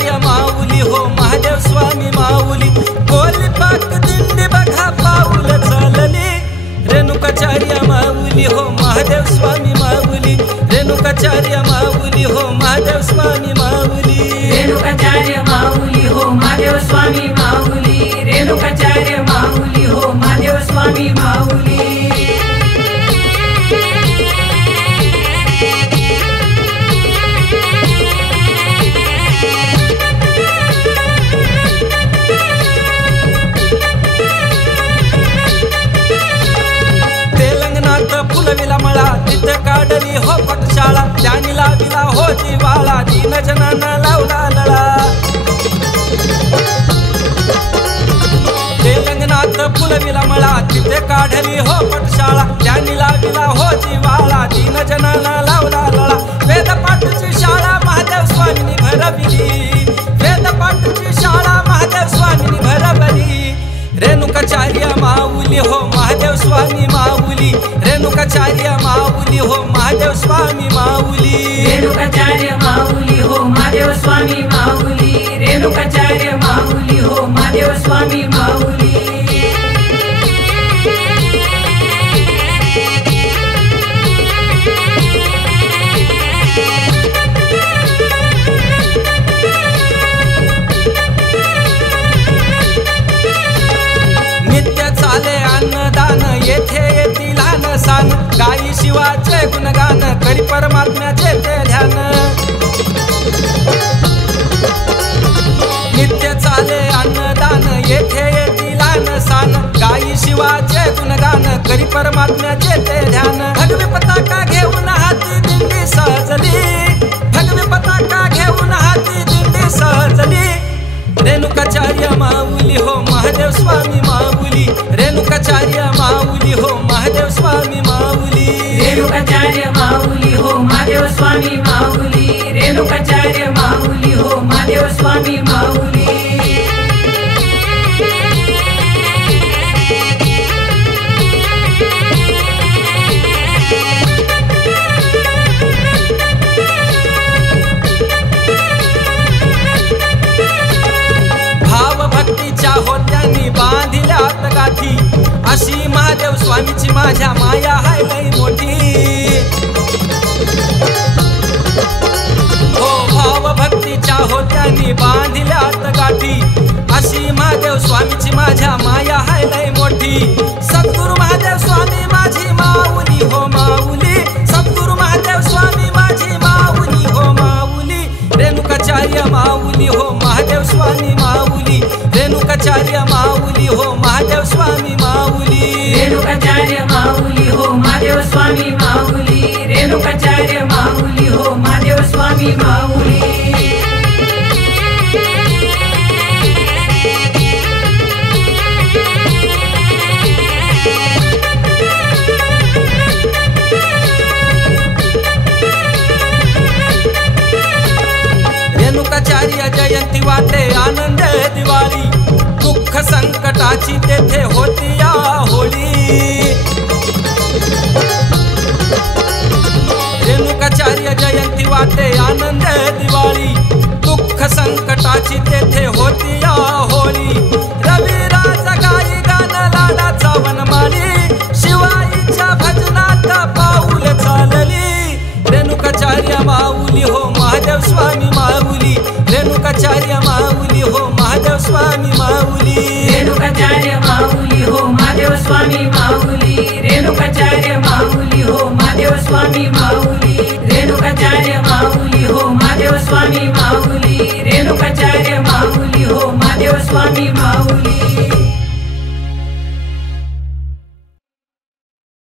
रेणुकाचार्य माऊली हो महादेव स्वामी माऊली कोलीपाक दिंडी बघा पाऊल चालली रेणुकाचार्य माऊली हो महादेव स्वामी माऊली रेणुकाचार्य माऊली हो महादेव स्वामी माऊली रेणुकाचार्य माऊली हो महादेव स्वामी माऊली रेणुकाचार्य माऊली हो महादेव स्वामी माऊली फुलविला मळा तिथे काढली हो पटशाळा त्यानी लाविला हो जिवाळा दीन जनांना लावला लळा तेलंगणात फुलविला मळा तिथे काढली हो पटशाळा त्यानी लाविला हो जिवाळा दीन जनांना लावला लळा वेदपाठची शाळा महादेव स्वामींनी भरविली वेदपाठची शाळा महादेव स्वामींनी भरवली रेणुकाचार्य माऊली हो महादेव स्वामी माऊली रेणुकाचार्य माऊली हो महादेव स्वामी माऊली रेणुकाचार्य माऊली हो महादेव स्वामी माऊली रेणुकाचार्य माऊली हो महादेव स्वामी माऊली अन्नदान येथे येतील सान गाई शिवाचे गुणगान करी परमात्म्याचे ते ध्यान नित्य चाले अन्नदान येथे येतील सान गाई शिवाचे गुणगान करी परमात्म्याचे ते ध्यान भगवी पताका घेऊन हाती दिंडी सहजली भगवी पताका घेऊन हाती दिंडी सहजली रेणुकाचार्य माऊली हो महादेव स्वामी माऊली रेणुकाचार्य माऊली हो महादेव स्वामी माऊली रेणुकाचार्य माऊली हो महादेव स्वामी माऊली रेणुकाचार्य माऊली हो महादेव स्वामी माऊली भक्तीच्या होत्यांनी बांधिल्यात गाठी अशी महादेव स्वामीची माझ्या माया हाय लई मोठी हो भाव भक्तीच्या होत्यांनी बांधिल्यात गाठी अशी महादेव स्वामीची माझ्या माया हाय लई मोठी सद्गुरु महादेव स्वामी माझी माऊली हो माऊली सद्गुरु महादेव स्वामी माझी माऊली हो माऊली रेणुकाचार्य माऊली हो महादेव स्वामी माऊली रेणुकाचार्य माऊली हो महादेव स्वामी माऊली रेणुकाचार्य माऊली हो महादेव स्वामी माऊली रेणुकाचार्य माऊली हो महादेव स्वामी माऊली रेणुकाचार्य जयंती वाटे आनंद दिवाळी दुःख संकटाची तेथे होती या होळी रेणुकाचार्य जयंती वाटे आनंद दिवाळी दुःख संकटाची तेथे होती या होळी रविराज गाई गान लाडाचा वनमाळी शिवाईच्या भजनात पाऊल चालली रेणुकाचार्य माऊली हो महादेव स्वामी माऊली रेणुकाचार्य माऊली हो महादेव स्वामी माऊली रेणुकाचार्य माऊली हो महादेव स्वामी माऊली रेणुकाचार्य माऊली हो महादेव स्वामी माऊली रेणुकाचार्य माऊली हो महादेव स्वामी माऊली रेणुकाचार्य माऊली हो महादेव स्वामी माऊली